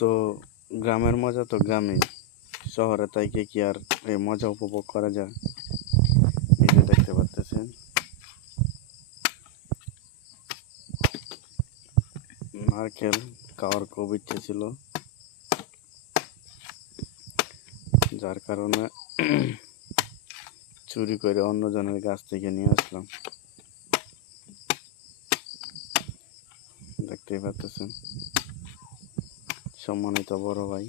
তো গ্রামের মজা তো গ্রামে, শহরে তাইকে কি আর এই মজা উপভোগ করা যায়? এই যে দেখতে পাচ্ছেন নারকেল খাওয়ার খুব ইচ্ছে ছিল, যার কারণে চুরি করে অন্যজনের গাছ থেকে নিয়ে আসলাম। দেখতেই পাচ্ছেন সম্মানিত বড় ভাই।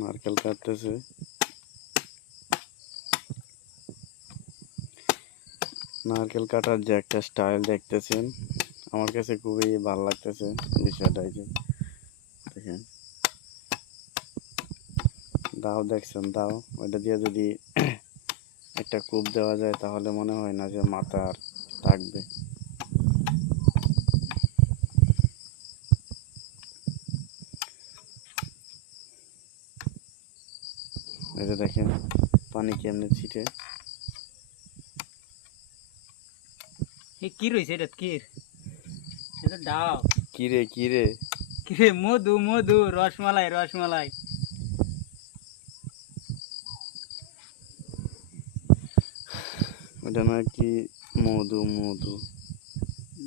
নারকেল কাটতেছে। নারকেল কাটার যে একটা স্টাইল দেখতেছেন, আমার কাছে খুবই ভালো লাগতেছে বিষয়টাই। যে দেখেন দাও, দেখছেন দাও, ওইটা দিয়ে যদি একটা কূপ দেওয়া যায় তাহলে মনে হয় না যে মাথা আর থাকবে। এই যে দেখেন পানি কেমনে ছিটে। কি রইছে এটা? এটা ডাব। কিরে কিরে কিরে? মধু মধু, রসমালাই রসমালাই। ওটা নাকি মধু মধু,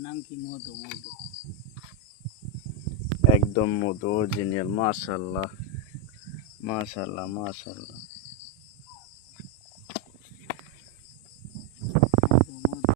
নাম কি? মধু মধু। একদম মধু অরিজিনাল। মাশাআল্লাহ মাশাআল্লাহ মাশাআল্লাহ।